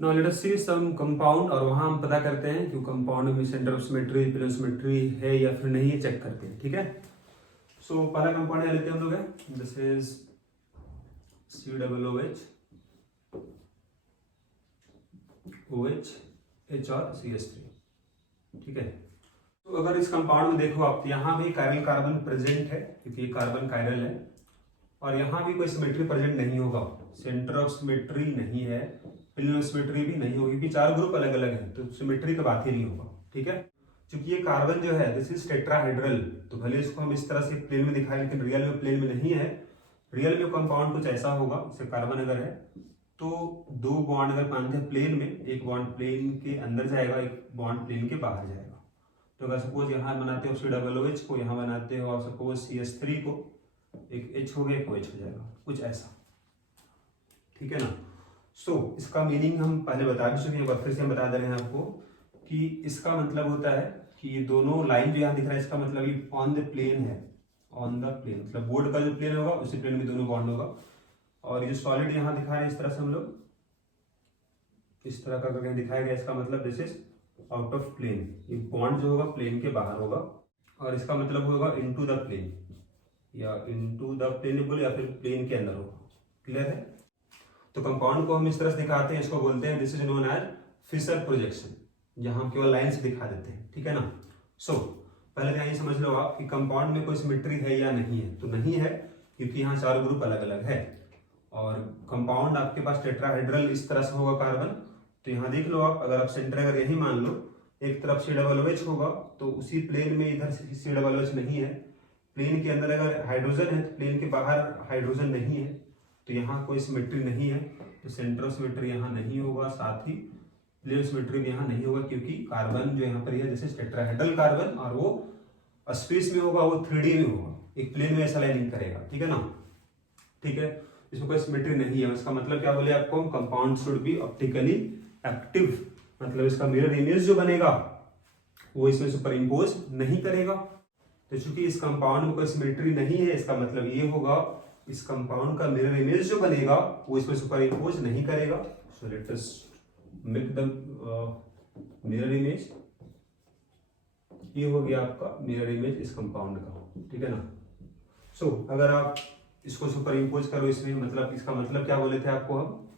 Now let us see some compound, और वहां हम पता करते हैं कि कंपाउंड में centre of symmetry, plane of symmetry है या फिर नहीं है, चेक करते हैं। ठीक है, सो पहला कंपाउंड यहाँ लेते हैं हम लोग, है this is COOH, OH, H और CH3। ठीक है, तो अगर इस कंपाउंड में देखो आप, यहाँ भी कायरल कार्बन प्रेजेंट है क्योंकि ये कार्बन कायरल है, और यहाँ भी कोई सिमेट्री प्रेजेंट नहीं होगा, सेंटर ऑफ सिमेट्री नहीं है, प्लेन ऑफ सिमेट्री भी नहीं होगी, क्योंकि चार ग्रुप अलग अलग है तो सिमेट्री का बात ही नहीं होगा। ठीक है, क्योंकि ये कार्बन जो है दिस इज टेट्राहेड्रल, तो भले इसको हम इस तरह से प्लेन में दिखाएं लेकिन रियल में प्लेन में नहीं है। रियल में कंपाउंड कुछ ऐसा होगा, जैसे कार्बन अगर है तो दो बॉन्ड अगर बांधे प्लेन में, एक बॉन्ड प्लेन के अंदर जाएगा, एक बॉन्ड प्लेन के बाहर जाएगा। तो अगर सपोज यहाँ बनाते हो COOH को, यहाँ बनाते हो आप सपोज CH3 को, एक H हो गया, एक OH हो जाएगा, कुछ ऐसा। ठीक है ना, सो इसका मीनिंग हम पहले बता भी चुके हैं, फिर से हम बता दे रहे हैं आपको कि इसका मतलब होता है कि ये दोनों लाइन जो यहाँ दिख रहा है इसका मतलब ये ऑन द प्लेन है, ऑन द प्लेन मतलब बोर्ड का जो प्लेन होगा उसी प्लेन में दोनों बॉन्ड होगा। और ये जो सॉलिड यहाँ दिखा रहे हैं इस तरह से हम लोग इस तरह का करके दिखाया गया, इसका मतलब this is out of plane, ये बॉन्ड जो होगा प्लेन के बाहर होगा, और इसका मतलब होगा इनटू द प्लेन, या इनटू द प्लेन बोले या फिर प्लेन के अंदर होगा। क्लियर है, तो कंपाउंड को हम इस तरह से दिखाते हैं, इसको बोलते हैं this is known as Fischer projection, जहां हम केवल लाइन से दिखा देते हैं। ठीक है ना, सो पहले तो यही समझ लो आप कि कंपाउंड में कोई सिमेट्री है या नहीं है, तो नहीं है क्योंकि यहाँ चार ग्रुप अलग अलग है, और कंपाउंड आपके पास टेट्राहेड्रल इस तरह से होगा कार्बन, तो यहाँ देख लो आप, अगर आप सेंटर अगर यही मान लो, एक तरफ COOH होगा तो उसी प्लेन में इधर COOH नहीं है, प्लेन के अंदर अगर हाइड्रोजन है तो प्लेन के बाहर हाइड्रोजन नहीं है, तो यहाँ कोई सिमेट्री नहीं है, तो सेंटर ऑफ सिमेट्री यहाँ नहीं होगा, साथ ही प्लेन सिमेट्री भी यहाँ नहीं होगा, क्योंकि कार्बन जो यहाँ पर है जैसे टेट्राहेड्रल कार्बन, और वो स्पेस में होगा, वो 3D में होगा, एक प्लेन में ऐसा लाइनिंग करेगा। ठीक है ना, ठीक है, इसमें कोई सिमेट्री नहीं है। इसका मतलब क्या बोले आपको, compound should be optically active, मतलब इसका मिरर इमेज जो बनेगा वो इसमें सुपर इम्पोज नहीं करेगा। तो चूंकि इस कंपाउंड में कोई सिमेट्री नहीं है, इसका मतलब ये होगा इस कंपाउंड का मिरर इमेज जो बनेगा वो इसमें सुपर इम्पोज नहीं करेगा। सो let us make the mirror image, ये हो गया आपका मिरर इमेज इस कंपाउंड का। ठीक है ना, सो अगर आप इसको सुपर इम्पोज करो इसमें, मतलब इसका मतलब क्या बोले थे आपको हम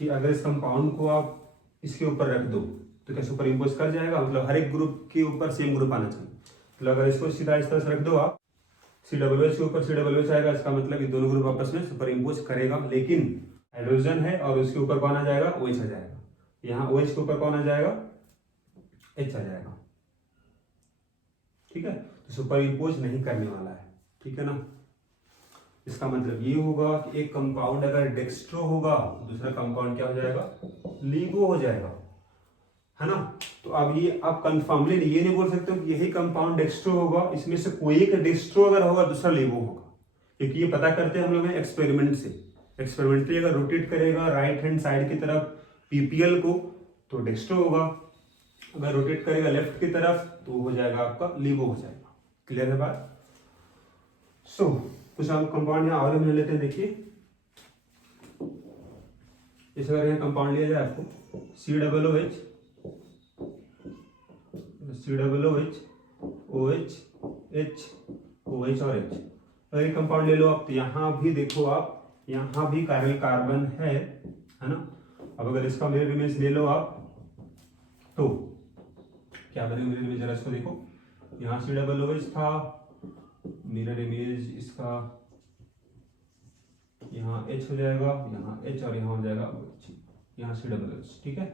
कि अगर इस कंपाउंड को आप इसके ऊपर रख दो तो क्या सुपर इम्पोज कर जाएगा, मतलब हर एक ग्रुप के ऊपर सेम ग्रुप आना चाहिए। मतलब अगर इसको सीधा इस तरह से रख दो आप, COOH के ऊपर COOH आएगा, इसका मतलब ये दोनों ग्रुप आपस में सुपर इम्पोज करेगा, लेकिन हाइड्रोजन है और उसके ऊपर कौन आ जाएगा, OH आ जाएगा, यहाँ OH के ऊपर कौन आ जाएगा, H आ जाएगा। ठीक है, तो सुपर इम्पोज नहीं करने वाला है। ठीक है ना, इसका मतलब ये होगा कि एक कंपाउंड अगर डेक्स्ट्रो होगा दूसरा कंपाउंड क्या हो जाएगा, लीगो हो जाएगा, है ना। तो अब ये आप कंफर्मली ये नहीं बोल सकते हो कि यही कंपाउंड डेक्स्ट्रो होगा, इसमें से कोई एक डेक्स्ट्रो अगर होगा दूसरा लीगो होगा, क्योंकि ये पता करते हैं हम लोग एक्सपेरिमेंट से। एक्सपेरिमेंटली अगर रोटेट करेगा राइट हैंड साइड की तरफ PPL को तो डेक्स्ट्रो होगा, अगर रोटेट करेगा लेफ्ट की तरफ तो हो जाएगा आपका लीगो हो जाएगा। क्लियर है बात। सो कुछ हम कंपाउंड यहाँ और मिल लेते हैं। देखिए इस अगर यहाँ कंपाउंड लिया जाए आपको COOH, OH, H, OH और H, अगर ये कंपाउंड ले लो आप तो यहाँ भी देखो आप, यहाँ भी कायरल कार्बन है ना। अब अगर इसका मिरर इमेज ले लो आप तो क्या बनेगा मिरर इमेज, जरा इसको देखो, यहाँ COOH था, मिरर इमेज इसका यहाँ H हो जाएगा, यहाँ H और यहाँ हो जाएगा OH, यहाँ COOH। ठीक है,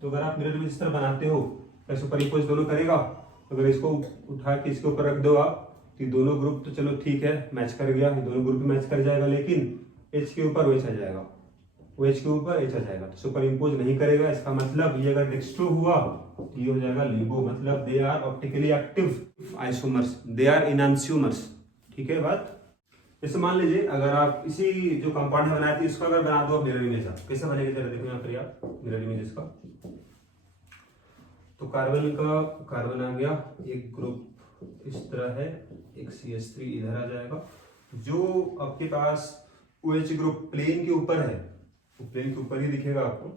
तो अगर आप मिरर इमेज इस तरह बनाते हो तो सुपर इम्पोज दोनों करेगा, अगर इसको उठा के इसके ऊपर रख दो आप तो दोनों ग्रुप तो चलो ठीक है मैच कर गया, ये दोनों ग्रुप मैच कर जाएगा, लेकिन H के ऊपर OH आ जाएगा, OH के ऊपर H आ जाएगा, तो सुपर इम्पोज नहीं करेगा। इसका मतलब ये अगर डेक्स्ट्रो हुआ तो ये हो जाएगा लिबो, मतलब they are optically active isomers, they are enantiomers. ठीक है बात। जैसे मान लीजिए अगर आप इसी जो कंपाउंड बनाए थे इसको अगर बना दो मिरर इमेज, आप कैसे बनेगा जरा देखो यहाँ पर आप मिरर इमेज इसका, तो कार्बन का कार्बन आ गया, एक ग्रुप इस तरह है, एक CH3 इधर आ जाएगा, जो आपके पास OH ग्रुप प्लेन के ऊपर है वो प्लेन के ऊपर ही दिखेगा आपको,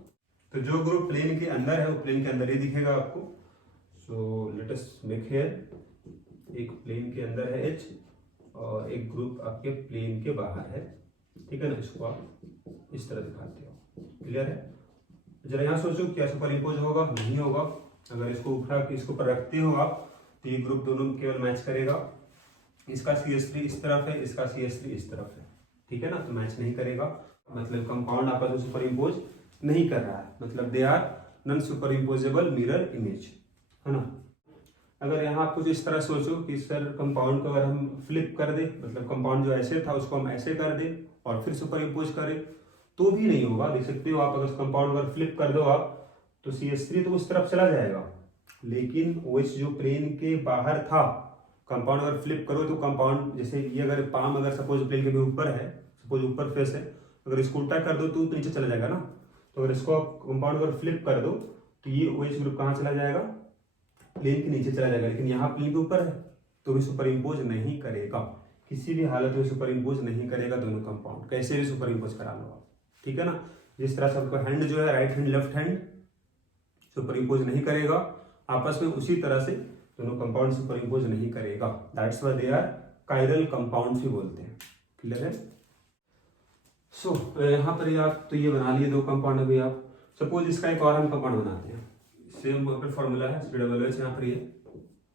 तो जो ग्रुप प्लेन के अंदर है वो प्लेन के अंदर ही दिखेगा आपको। सो लेट अस मेक हियर एक प्लेन के अंदर है H और एक ग्रुप आपके प्लेन के बाहर है, ठीक है ना। इसको आप इस तरह दिखाते हो, क्लियर है। जरा यहाँ सोचो क्या सुपर इम्पोज होगा, नहीं होगा। अगर इसको उठा के इसके ऊपर रखते हो आप तो ये ग्रुप दोनों केवल मैच करेगा। इसका CH3 इस तरफ है, इसका CH3 इस तरफ है, ठीक है ना, तो मैच नहीं करेगा। मतलब कंपाउंड आपस में सुपर इम्पोज नहीं कर रहा है, मतलब they are non super imposable mirror image, है ना। अगर यहाँ आप कुछ इस तरह सोचो कि सर कंपाउंड को अगर हम फ्लिप कर दे, मतलब कंपाउंड जो ऐसे था उसको हम ऐसे कर दे और फिर सुपर इम्पोज करें तो भी नहीं होगा। देख सकते हो आप, अगर कंपाउंड अगर फ्लिप कर दो आप तो CH3 तो उस तरफ चला जाएगा, लेकिन OH जो प्लेन के बाहर था, कंपाउंड अगर फ्लिप करो तो कंपाउंड जैसे ये अगर पाम अगर सपोज प्लेन के भी ऊपर है, सपोज ऊपर फेस है, अगर इसको उल्टा कर दो तो नीचे चला जाएगा ना। तो अगर इसको कंपाउंड अगर फ्लिप कर दो तो ये OH ग्रुप कहाँ चला जाएगा, प्लेन के नीचे चला जाएगा। लेकिन यहाँ प्लेन के ऊपर है तो भी सुपर इम्पोज नहीं करेगा, किसी भी हालत में सुपर इम्पोज नहीं करेगा दोनों कंपाउंड, कैसे भी सुपर इम्पोज करा लो आप, ठीक है ना। जिस तरह से आपका हैंड जो है right hand left hand super impose नहीं करेगा आपस में, उसी तरह से दोनों कंपाउंड सुपर इम्पोज नहीं करेगा। That's why they are chiral compound भी बोलते हैं, क्लियर है। सो यहाँ पर आप तो ये बना लिए दो कंपाउंड। अभी आप सपोज इसका एक और हम कंपाउंड बनाते हैं, सेम वहाँ पर फॉर्मूला है COOH यहाँ पर ये,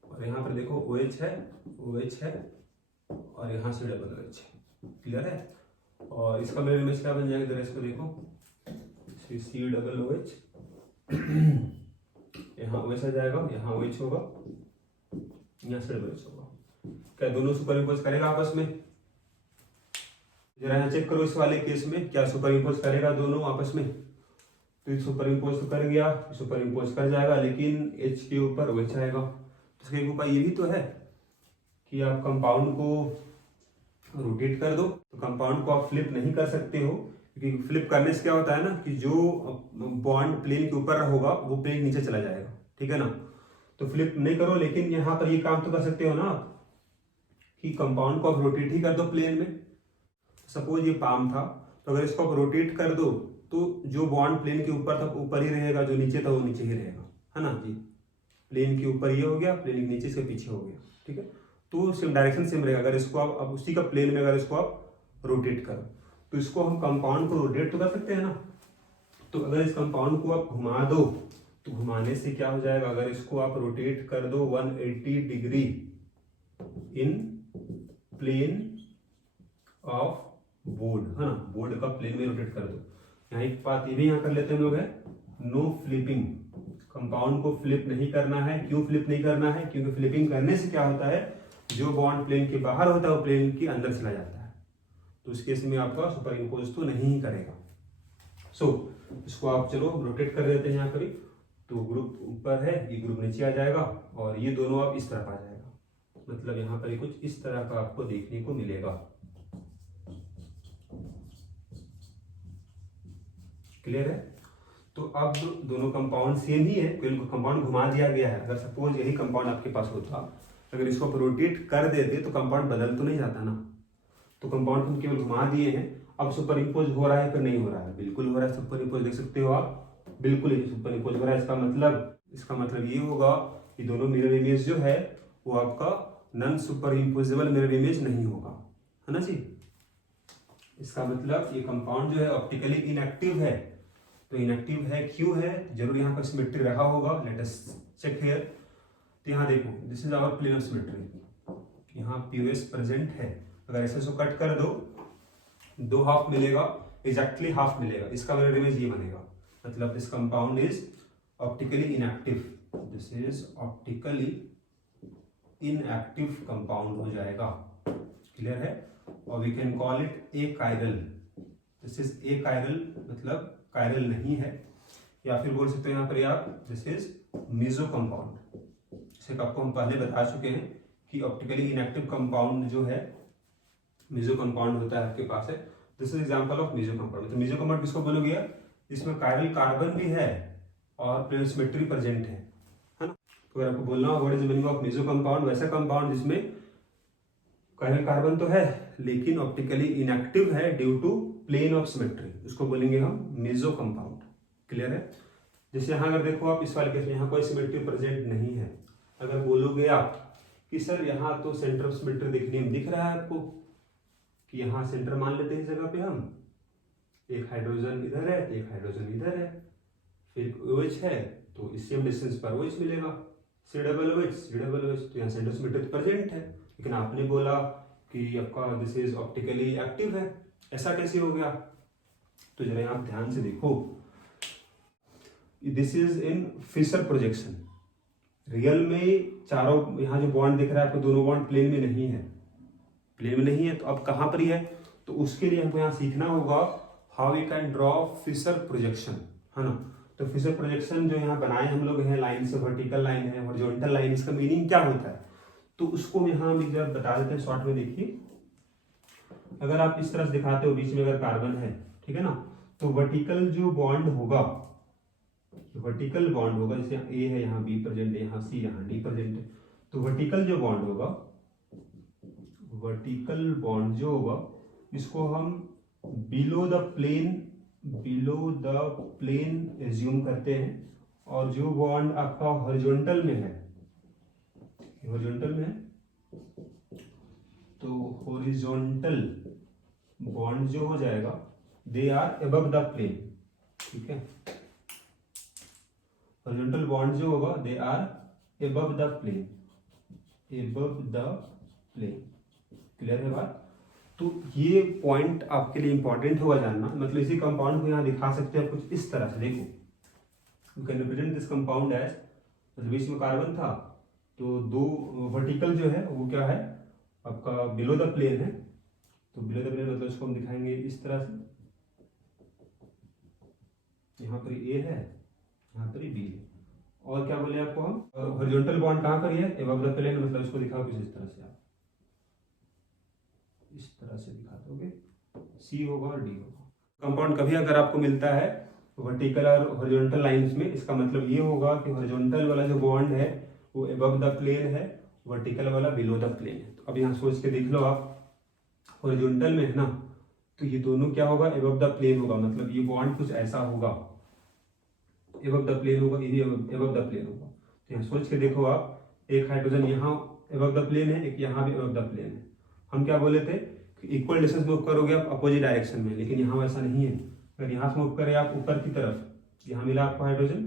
और यहाँ पर देखो OH है, OH है और यहाँ COOH है, क्लियर है। और इसका मेरे इमेज क्या बन जाएगा, जरा इसको देखो, COOH यहाँ OH आ जाएगा, यहाँ OH होगा, यहाँ COOH होगा। क्या दोनों सुपर इम्पोज करेगा आपस में? जरा यहाँ चेक करो इस वाले केस में क्या सुपर इम्पोज करेगा दोनों आपस में। तो सुपर इम्पोज तो कर गया, सुपर इम्पोज कर जाएगा, लेकिन H के ऊपर OH आएगा। तो इसका एक उपाय ये भी तो है कि आप कंपाउंड को रोटेट कर दो। तो कंपाउंड को आप फ्लिप नहीं कर सकते हो, क्योंकि फ्लिप करने से क्या होता है ना कि जो बॉन्ड प्लेन के ऊपर होगा वो प्लेन नीचे चला जाएगा, ठीक है ना। तो फ्लिप नहीं करो, लेकिन यहाँ पर ये काम तो कर सकते हो ना आप कि कंपाउंड को आप रोटेट ही कर दो प्लेन में। सपोज ये पाम था, तो अगर इसको आप रोटेट कर दो तो जो बॉन्ड प्लेन के ऊपर था ऊपर ही रहेगा, जो नीचे था वो नीचे ही रहेगा, है ना जी। प्लेन के ऊपर ये हो गया, प्लेन के नीचे से पीछे हो गया, ठीक है। तो सेम डायरेक्शन सेम रहेगा। अगर इसको आप उसी का प्लेन में अगर इसको आप रोटेट करो तो इसको हम कंपाउंड को रोटेट तो कर सकते हैं ना। तो अगर इस कंपाउंड को आप घुमा दो तो घुमाने से क्या हो जाएगा, अगर इसको आप रोटेट कर दो 180 degree in plane of board, है ना, बोर्ड का प्लेन में रोटेट कर दो। यहाँ एक बात ये भी यहाँ कर लेते हैं हम लोग है, नो फ्लिपिंग, कंपाउंड को फ्लिप नहीं करना है। क्यों फ्लिप नहीं करना है? क्योंकि फ्लिपिंग करने से क्या होता है, जो बॉन्ड प्लेन के बाहर होता है वो प्लेन के अंदर चला जाता है, तो उस केस में आपका सुपर इम्पोज तो नहीं करेगा। सो इसको आप चलो रोटेट कर देते हैं यहाँ पर, तो ग्रुप ऊपर है, ये ग्रुप नीचे आ जाएगा और ये दोनों आप इस तरफ आ जाएगा। मतलब यहाँ पर कुछ इस तरह का आपको देखने को मिलेगा, क्लियर है। तो अब दोनों कंपाउंड सेम ही है, कोई कंपाउंड घुमा दिया गया है। अगर सपोज यही कंपाउंड आपके पास होता, अगर इसको आप रोटेट कर देते तो कंपाउंड बदल तो नहीं जाता ना। तो कंपाउंड हम केवल घुमा दिए हैं, अब सुपर इम्पोज हो रहा है फिर नहीं हो रहा है? बिल्कुल हो रहा है सुपर इम्पोज, देख सकते हो आप, बिल्कुल ही सुपर इम्पोज हो रहा है। इसका मतलब ये होगा कि दोनों मिरर इमेज जो है वो आपका non super imposable mirror image नहीं होगा, है ना जी। इसका मतलब ये कंपाउंड जो है ऑप्टिकली इनएक्टिव है। तो इनएक्टिव है, क्यों है? जरूर यहाँ पर सिमेट्री रहा होगा, लेट अस चेक हियर। तो यहाँ देखो, this is our plane of symmetry, यहाँ POS प्रेजेंट है। अगर ऐसे इसको कट कर दो हाफ मिलेगा, एग्जैक्टली हाफ मिलेगा। इसका मिरर इमेज ये बनेगा, मतलब this compound is optically inactive, this is optically inactive compound हो जाएगा, क्लियर है। और we can call it achiral, this is achiral, मतलब कायरल नहीं है। या फिर बोल सकते हैं यहाँ पर आप दिस इज मेसो कंपाउंड। जैसे आपको हम पहले बता चुके हैं कि ऑप्टिकली इनएक्टिव कंपाउंड जो है मेसो कंपाउंड होता है आपके पास है। This is example of meso compound. तो मेसो कंपाउंड किसको बोलोगे? इसमें कायरल कार्बन भी है और प्लेन सिमेट्री प्रेजेंट है ना। तो अगर आपको बोलना हो what is the meaning of meso compound, वैसा कंपाउंड जिसमें कायरल कार्बन तो है लेकिन ऑप्टिकली इनएक्टिव है due to plane of symmetry, उसको बोलेंगे हम मेसो कंपाउंड, क्लियर है। जैसे यहाँ अगर देखो आप इस वाले केस में यहाँ कोई सिमेट्री प्रेजेंट नहीं है। अगर बोलोगे आप कि सर यहाँ तो सेंटर ऑफ सिमेट्री दिखने में दिख रहा है आपको कि यहाँ सेंटर मान लेते हैं इस जगह पे हम, एक हाइड्रोजन इधर है तो एक हाइड्रोजन इधर है, फिर OH है तो इस सेम डिस्टेंस पर OH मिलेगा, C OH, तो यहाँ सेंटर ऑफ सिमेट्री प्रेजेंट है। लेकिन आपने बोला कि आपका दिस इज ऑप्टिकली एक्टिव है, ऐसा कैसे हो गया? तो जरा यहाँ ध्यान से देखो, this is in Fischer projection. Real में चारों यहाँ जो बॉन्ड दिख रहा है आपको, दोनों बॉन्ड प्लेन में नहीं है, प्लेन में नहीं है, तो अब कहाँ पर ही है? तो उसके लिए हमको यहाँ सीखना होगा how we can draw Fischer projection, है ना। तो फिशर प्रोजेक्शन जो यहाँ बनाए हम लोग हैं, लाइन से वर्टिकल लाइन है, हॉरिजॉन्टल लाइन, इसका मीनिंग क्या होता है तो उसको यहाँ हम एक जरा बता देते हैं शॉर्ट में। देखिए, अगर आप इस तरह से दिखाते हो, बीच में अगर कार्बन है, ठीक है ना, तो वर्टिकल जो बॉन्ड होगा, वर्टिकल बॉन्ड होगा, जैसे A है, यहाँ B प्रेजेंट है, यहाँ C, यहाँ D प्रेजेंट है, तो वर्टिकल जो बॉन्ड होगा, वर्टिकल बॉन्ड जो होगा, इसको हम बिलो द प्लेन एज्यूम करते हैं। और जो बॉन्ड आपका हॉरिजॉन्टल में है, हॉरिजॉन्टल में है, तो हॉरिजॉन्टल बॉन्ड जो हो जाएगा, they are above the plane, ठीक है। हॉरिजॉन्टल बॉन्ड जो होगा, they are above the plane, above the plane. Clear है बात? तो ये पॉइंट आपके लिए इंपॉर्टेंट होगा जानना। मतलब इसी कंपाउंड को यहाँ दिखा सकते हैं कुछ इस तरह से, देखो, you can represent this compound as, मतलब बीच में कार्बन था तो दो वर्टिकल जो है वो क्या है आपका बिलो द प्लेन है, तो बिलो द प्लेन मतलब इसको हम दिखाएंगे इस तरह से, यहाँ पर A है, यहाँ पर B है, और क्या बोले आपको हम, हॉरिजॉन्टल बॉन्ड कहाँ पर है, अबव द प्लेन, मतलब इसको दिखाओ कुछ इस तरह से, आप इस तरह से दिखा दोगे, C होगा और D होगा। कंपाउंड कभी अगर आपको मिलता है वर्टिकल और हॉरिजॉन्टल लाइंस में, इसका मतलब ये होगा कि हॉरिजॉन्टल वाला जो बॉन्ड है वो अबव द प्लेन है, वर्टिकल वाला बिलो द प्लेन है। तो अब यहाँ सोच के देख लो आप, हॉरिजॉन्टल में है ना, तो ये दोनों क्या होगा, अबव द प्लेन होगा, मतलब ये बॉन्ड कुछ ऐसा होगा, अबव द प्लेन होगा, ये भी अबव द प्लेन होगा। तो यहाँ सोच के देखो आप, एक हाइड्रोजन यहाँ अबव द प्लेन है, एक यहाँ भी अबव द प्लेन है। हम क्या बोले थे कि इक्वल डिस्टेंस मूव करोगे आप अपोजिट डायरेक्शन में, लेकिन यहाँ वैसा नहीं है। अगर यहाँ से मूव करें आप ऊपर की तरफ, यहाँ मिला आपको हाइड्रोजन,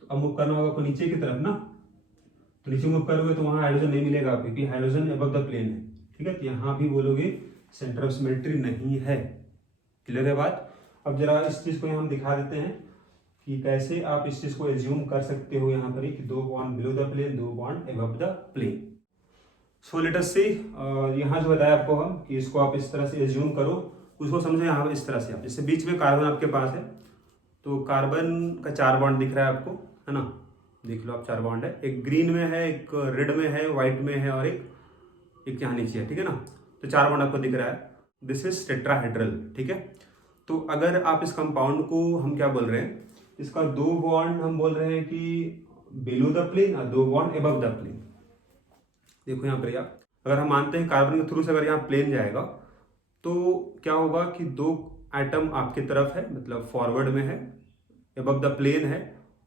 तो अब मूव करना होगा आपको नीचे की तरफ ना, तो नीचे मूव करोगे तो वहाँ हाइड्रोजन नहीं मिलेगा आपको, क्योंकि हाइड्रोजन अबव द प्लेन है, ठीक है। तो यहाँ भी बोलोगे सेंटर ऑफ सिमेट्री नहीं है। क्लियर है बात? अब जरा इस चीज को यहाँ हम दिखा देते हैं कि कैसे आप इस चीज को एज्यूम कर सकते हो यहाँ पर कि दो बॉन्ड बिलो द प्लेन, दो bond above the plane. So let us see, यहाँ जो बताया आपको हम कि इसको आप इस तरह से एज्यूम करो, उसको समझो यहाँ इस तरह से। आप जैसे बीच में कार्बन आपके पास है, तो कार्बन का 4 बॉन्ड दिख रहा है आपको, है ना, देख लो आप 4 बॉन्ड है, एक ग्रीन में है, एक रेड में है, व्हाइट में है, और एक यहाँ नीचे है, ठीक है ना। तो 4 बॉन्ड आपको दिख रहा है, दिस इज टेट्राहेड्रल, ठीक है। तो अगर आप इस कंपाउंड को हम क्या बोल रहे हैं, इसका 2 बॉन्ड हम बोल रहे हैं कि बिलो द प्लेन और 2 बॉन्ड अबव द प्लेन। देखो यहाँ पर आप, अगर हम मानते हैं कार्बन के थ्रू से अगर यहाँ प्लेन जाएगा तो क्या होगा कि 2 एटम आपकी तरफ है, मतलब फॉरवर्ड में है, अबव द प्लेन है,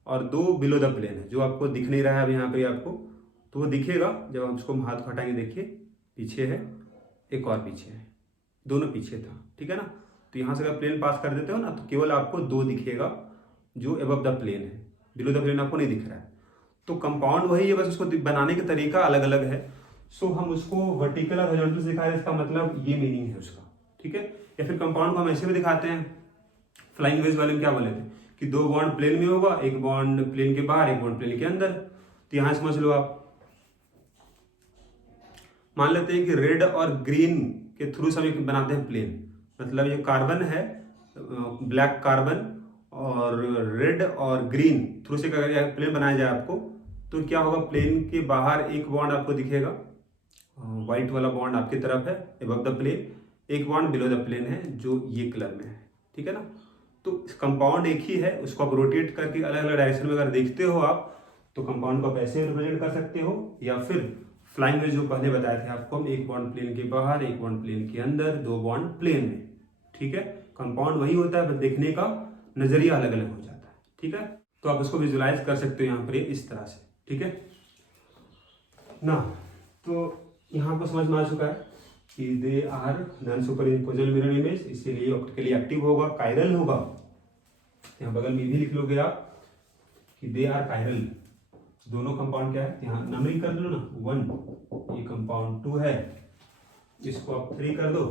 और 2 बिलो द प्लेन है, जो आपको दिख नहीं रहा है अभी यहाँ पे आपको, तो वो दिखेगा जब हम उसको हाथ को हटाएंगे। देखिए पीछे है, एक और पीछे है, दोनों पीछे था, ठीक है ना। तो यहाँ से अगर प्लेन पास कर देते हो ना, तो केवल आपको 2 दिखेगा जो अबव द प्लेन है, बिलो द प्लेन आपको नहीं दिख रहा है। तो कंपाउंड वही है, बस उसको बनाने का तरीका अलग अलग है। सो हम उसको वर्टिकल और हॉरिजॉन्टल से दिखा रहे हैं, इसका मतलब ये मीनिंग है उसका, ठीक है। या फिर कंपाउंड को हम ऐसे भी दिखाते हैं, फ्लाइंग वेज वाले में क्या बोले थे कि 2 बॉन्ड प्लेन में होगा, एक बॉन्ड प्लेन के बाहर, एक बॉन्ड प्लेन के अंदर। तो यहां समझ लो आप, मान लेते हैं कि रेड और ग्रीन के थ्रू से हम बनाते हैं प्लेन, मतलब ये कार्बन है, ब्लैक कार्बन, और रेड और ग्रीन थ्रू से अगर प्लेन बनाया जाए आपको, तो क्या होगा, प्लेन के बाहर एक बॉन्ड आपको दिखेगा, व्हाइट वाला बॉन्ड आपकी तरफ है अबव द प्लेन, एक बॉन्ड बिलो द प्लेन है जो ये कलर में है, ठीक है ना। तो कंपाउंड एक ही है, उसको आप रोटेट करके अलग अलग डायरेक्शन में अगर देखते हो आप, तो कंपाउंड को आप ऐसे रिप्रेजेंट कर सकते हो, या फिर फ्लाइंग में जो पहले बताए थे आपको, हम एक बॉन्ड प्लेन के बाहर, एक बॉन्ड प्लेन के अंदर, 2 बॉन्ड प्लेन में, ठीक है। कंपाउंड वही होता है, बस देखने का नजरिया अलग अलग हो जाता है, ठीक है। तो आप इसको विजुलाइज कर सकते हो यहाँ पर इस तरह से, ठीक है ना। तो यहाँ पर समझ में आ चुका है कि they are non super imposable mirror image, इसीलिए ऑप्टिकली एक्टिव होगा, कायरल होगा। यहाँ बगल में भी लिख लोगे आप कि दे आर कायरल। दोनों कंपाउंड क्या है, यहाँ नंबरिंग कर लो ना, 1, ये कंपाउंड 2 है, इसको आप 3 कर दो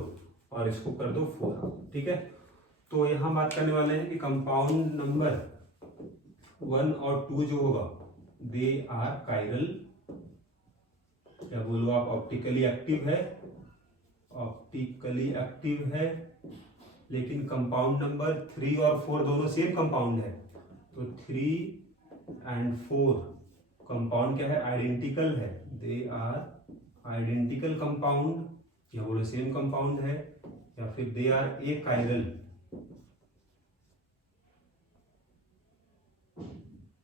और इसको कर दो 4, ठीक है। तो यहाँ बात करने वाले हैं कि कंपाउंड नंबर 1 और 2 जो होगा दे आर कायरल, या बोलो आप ऑप्टिकली एक्टिव है, ऑप्टिकली एक्टिव है। लेकिन कंपाउंड नंबर 3 और 4 दोनों सेम कंपाउंड है, तो 3 and 4 कंपाउंड क्या है, आइडेंटिकल है, दे आर आइडेंटिकल कंपाउंड, या बोलो सेम कंपाउंड है, या फिर they are achiral,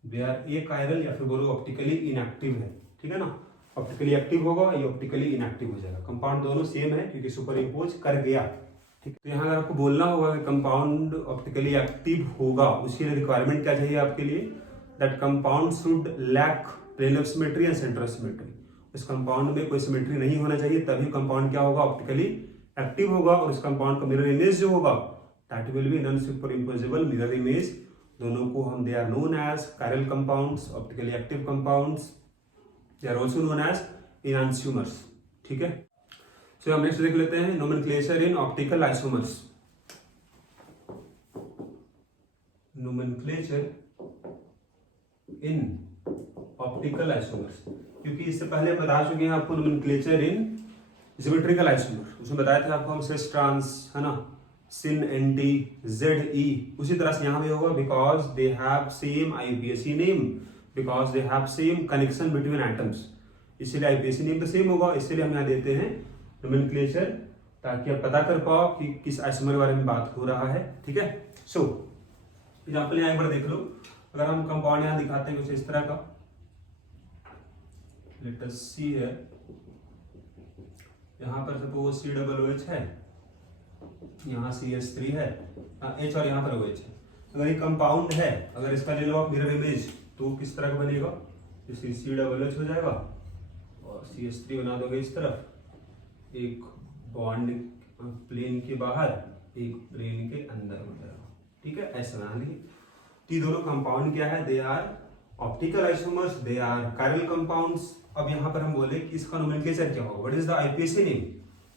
they are achiral, या फिर बोलो ऑप्टिकली इनएक्टिव है, ठीक है ना। ऑप्टिकली एक्टिव होगा, ये ऑप्टिकली इनएक्टिव हो जाएगा। कंपाउंड दोनों सेम है क्योंकि सुपर इम्पोज कर गया, ठीक। तो यहाँ अगर आपको बोलना होगा कि कंपाउंड ऑप्टिकली एक्टिव होगा, उसके लिए रिक्वायरमेंट क्या चाहिए आपके लिए, that compound should lack planar symmetry and central symmetry. इस कंपाउंड में कोई सिमेट्री नहीं होना चाहिए, तभी कंपाउंड क्या होगा, ऑप्टिकली एक्टिव होगा। और इस कंपाउंड का मिरर इमेज जो होगा that will be non super imposable mirror image. दोनों को हम they are known as chiral compounds, optically active compounds, they are also known as enantiomers, ठीक है। सो हम नेक्स्ट देख लेते हैं nomenclature in optical isomers. Nomenclature in optical isomers, क्योंकि इससे पहले बता चुके हैं आपको नोमेनक्लेचर इन सिमेट्रिकल आइसोमर। उसमें बताया था आपको हम सिस ट्रांस, है ना, सिन एंटी जेड ई, उसी तरह से यहाँ भी होगा, because they have same IUPAC name, because they have same connection between atoms, इसीलिए आईपीएसी नेम तो सेम होगा। इसीलिए हम यहाँ देते हैं नोमेनक्लेचर, ताकि आप पता कर पाओ कि किस आइसोमर के बारे में बात हो रहा है, ठीक है। सो एग्जाम्पल यहाँ एक बार देख लो। अगर हम कंपाउंड यहाँ दिखाते हैं कुछ इस तरह का, लेट अस सी है, यहाँ पर सपोज COOH है, यहाँ CH3 है, H और यहाँ पर OH है। अगर ये कंपाउंड है, अगर इसका ले लो आप मिरर इमेज, तो किस तरह का बनेगा, इसे COOH हो जाएगा और CH3 बना दोगे इस तरफ, एक बॉन्ड प्लेन के बाहर, एक प्लेन के अंदर हो जाएगा, ठीक है, ऐसा बना लीजिए। तो ये दोनों कंपाउंड क्या है, they are optical isomers, they are chiral compounds. अब यहाँ पर हम बोले कि इसका नोमेनक्लेचर क्या होगा, what is the IUPAC name.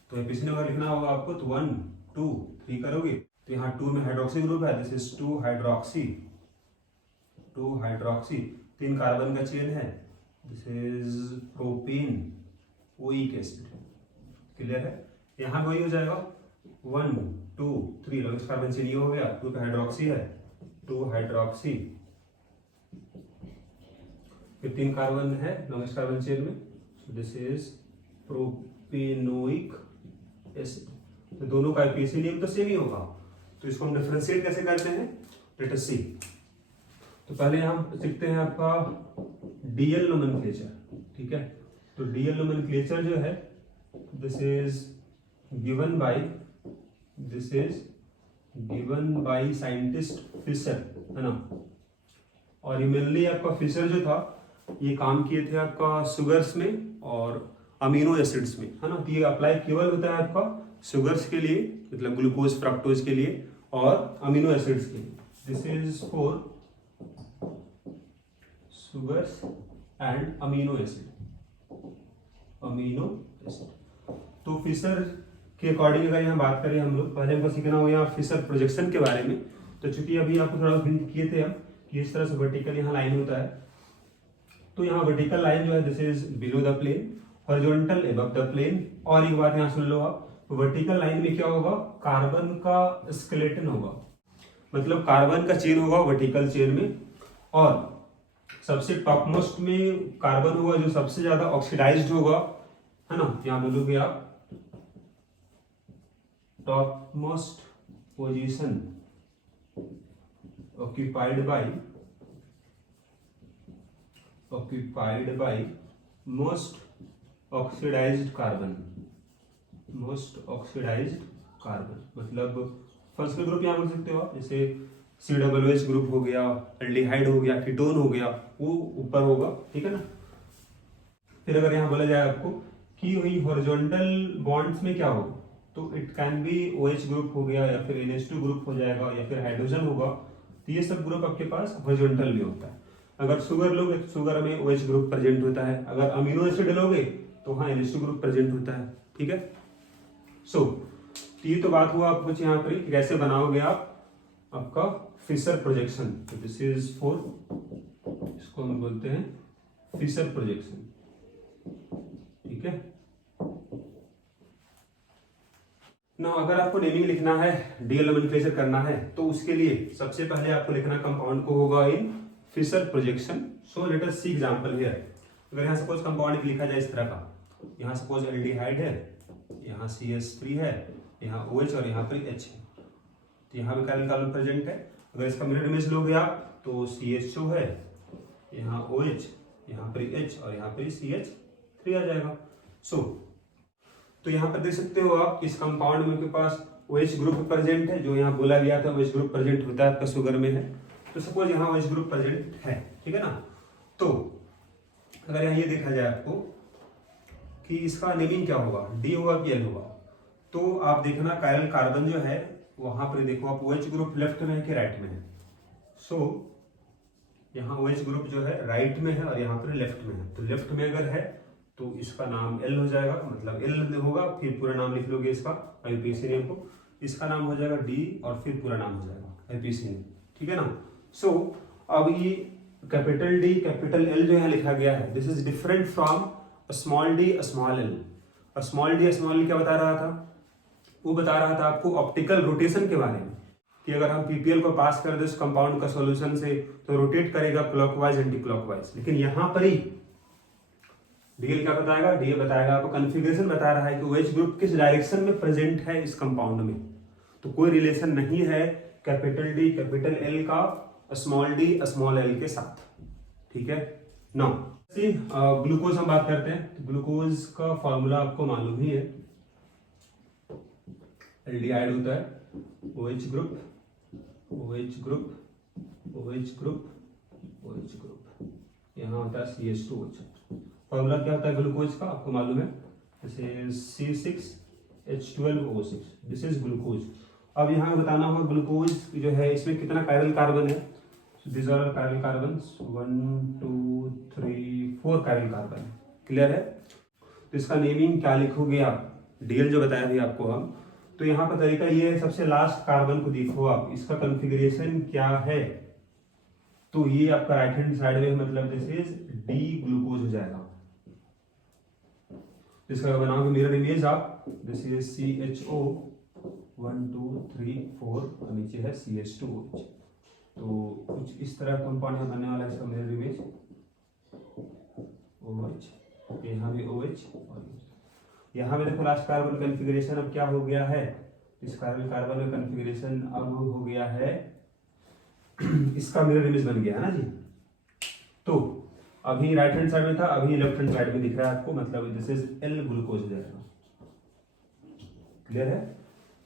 तो आईपीएसी नेम अगर लिखना होगा आपको तो 1 2 3 करोगे, तो यहाँ 2 में हाइड्रोक्सी ग्रुप है, दिस इज 2 हाइड्रोक्सी, 3 कार्बन का चेन है, this is propane oic acid, clear है। यहाँ वही हो जाएगा 1 2 3 लॉन्गेस्ट कार्बन चेन ये हो गया, 2 पे हाइड्रोक्सी है, 2 हाइड्रोक्सी, फिर 3 कार्बन है लॉन्गेस्ट कार्बन चेन में, so this is propanoic acid. तो दोनों का आईपीएसी नेम तो सेम ही होगा, तो इसको हम डिफरेंशिएट कैसे करते हैं, लेट अस सी। तो पहले हम सीखते हैं आपका डीएल नोमेनक्लेचर, ठीक है। तो डीएल नोमेनक्लेचर जो है this is given by scientist Fischer, है ना। और ये मेनली आपका फिशर जो था ये काम किए थे आपका शुगर्स में और अमीनो एसिड्स में, है ना। तो ये अप्लाई केवल होता है आपका शुगर्स के लिए, मतलब ग्लूकोज फ्रक्टोज के लिए और अमीनो एसिड्स के लिए। This is for sugars and amino acid, तो फिशर के अकॉर्डिंग अगर यहाँ बात करें हम लोग, पहले हमको सीखना होगा यहाँ फिशर प्रोजेक्शन के बारे में। तो चूंकि अभी आपको थोड़ा हिंट किए थे हम कि इस तरह से वर्टिकल यहाँ लाइन होता है, तो यहाँ वर्टिकल लाइन जो है this is below the plane, horizontal above the plane. और एक बात यहाँ सुन लो आप, वर्टिकल लाइन में क्या होगा, कार्बन का स्केलेटन होगा, मतलब कार्बन का चेन होगा वर्टिकल चेन में, और सबसे टॉप मोस्ट में कार्बन होगा जो सबसे ज्यादा ऑक्सीडाइज्ड होगा, है ना। यहाँ बोलोगे आप top most position occupied by most oxidized carbon, मतलब फर्स्ट ग्रुप यहाँ बोल सकते हो आप, जैसे COOH ग्रुप हो गया, एल्डिहाइड हो गया, कीटोन हो गया, वो ऊपर होगा, ठीक है ना। फिर अगर यहाँ बोला जाए आपको कि वही हॉरिजॉन्टल बॉन्ड्स में क्या होगा, तो it can be OH group हो गया, या फिर NH2 ग्रुप हो जाएगा, या फिर हाइड्रोजन होगा। तो ये सब ग्रुप आपके पास हॉरिजॉन्टल में होता है। अगर शुगर लोगे तो शुगर में OH ग्रुप प्रेजेंट होता है। अगर अमीनो एसिड लोगे तो हाँ NH2 ग्रुप प्रेजेंट होता है, ठीक है। तो ये तो बात हुआ आपको यहाँ पर कैसे बनाओगे आप आपका फिशर प्रोजेक्शन। तो दिस इज फॉर, इसको हम बोलते हैं फिशर प्रोजेक्शन, ठीक है ना। अगर आपको नेमिंग लिखना है, डीएल नोमेनक्लेचर करना है, तो उसके लिए सबसे पहले आपको लिखना कंपाउंड को होगा in Fischer projection. So let us see example here. अगर यहाँ सपोज कंपाउंड लिखा जाए इस तरह का, यहाँ सपोज एल्डिहाइड है, यहाँ CH3 है, यहाँ OH और यहाँ पर H है, तो यहाँ पे कार्बन कार्बन प्रेजेंट है। अगर इसका मिरर इमेज लोगे आप तो CH2 है, यहाँ OH, यहाँ पर H और यहाँ पर CH3 आ जाएगा। तो यहाँ पर देख सकते हो आप इस कंपाउंड में के पास OH ग्रुप प्रेजेंट है, जो यहाँ बोला गया था OH ग्रुप प्रेजेंट होता है आपका शुगर में है। तो सपोज यहाँ OH ग्रुप प्रेजेंट है, ठीक है ना। तो अगर यहाँ ये देखा जाए आपको कि इसका नेमिंग क्या होगा, D होगा कि L होगा, तो आप देखना कायरल कार्बन जो है वहां पर देखो आप OH ग्रुप लेफ्ट में है कि राइट में है। यहाँ OH ग्रुप जो है राइट में है और यहाँ पर लेफ्ट में है। तो लेफ्ट में अगर है तो इसका नाम L हो जाएगा, मतलब L होगा, फिर पूरा नाम लिख लोगे इसका IUPAC नेम को, इसका नाम हो जाएगा D और फिर पूरा नाम हो जाएगा IUPAC नेम, ठीक है ना। अब ये कैपिटल D कैपिटल L जो यहाँ लिखा गया है, this is different from small d small l। Small d small l क्या बता रहा था, वो बता रहा था आपको ऑप्टिकल रोटेशन के बारे में, कि अगर हम PPL को पास कर दे उस कंपाउंड का सॉल्यूशन से तो रोटेट करेगा क्लॉकवाइज एंटी क्लॉकवाइज। लेकिन यहाँ पर ही DL क्या बताएगा, DL बताएगा आपको कॉन्फ़िगरेशन बता रहा है कि OH ग्रुप किस डायरेक्शन में प्रेजेंट है इस कंपाउंड में। तो कोई रिलेशन नहीं है कैपिटल D कैपिटल L का स्मॉल d स्मॉल l के साथ, ठीक है ना। ग्लूकोज हम बात करते हैं, तो ग्लूकोज का फॉर्मूला आपको मालूम ही है, एल्डिहाइड होता है OH group OH group OH group OH group, यहाँ होता है CH2OH। फॉर्मूला क्या होता है ग्लूकोज का आपको मालूम है, जैसे C6H12O6, दिस इज ग्लूकोज। अब यहाँ बताना होगा ग्लूकोज जो है इसमें कितना कायरल कार्बन है। This are chiral carbon 1 2 3 4 chiral carbon, clear है। तो इसका नेमिंग क्या लिखोगे आप, DL जो बताया भी आपको हम। तो यहाँ का तरीका ये है, सबसे लास्ट कार्बन को देखो आप, इसका कॉन्फ़िगरेशन क्या है, तो ये आपका राइट हैंड साइड में मतलब दिस इज D ग्लूकोज हो जाएगा। इसका बनाओगे मिरर इमेज आप, दिस इज CHO 1 2 3 4 और नीचे है CH2OH। तो कुछ इस तरह कंपाउंड यहाँ बनने वाला है इसका मिरर इमेज, OH, यहाँ भी OH और यहाँ पे देखो लास्ट कार्बन कॉन्फ़िगरेशन अब क्या हो गया है, इस कार्बन का कॉन्फ़िगरेशन अब हो गया है इसका मिरर इमेज बन गया है ना जी। तो अभी राइट हैंड साइड में था, अभी लेफ्ट हैंड साइड में दिख रहा है आपको, मतलब दिस इज L ग्लूकोज जाएगा, क्लियर है।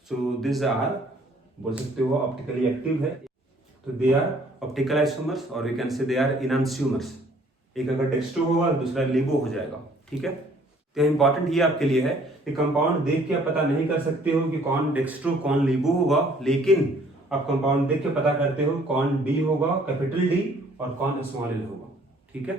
सो दिस आर बोल सकते हो ऑप्टिकली एक्टिव है, तो दे आर ऑप्टिकल आइसोमर्स और we can say they are इनैंसियोमर्स। एक अगर डेक्स्ट्रो होगा दूसरा लिबो हो जाएगा, ठीक है। तो इंपॉर्टेंट ये आपके लिए है कि कंपाउंड देख के आप पता नहीं कर सकते हो कि कौन डेक्स्ट्रो कौन लिबो होगा, लेकिन आप कंपाउंड देख के पता करते हो कौन D होगा कैपिटल D और कौन स्मॉल l होगा, ठीक है।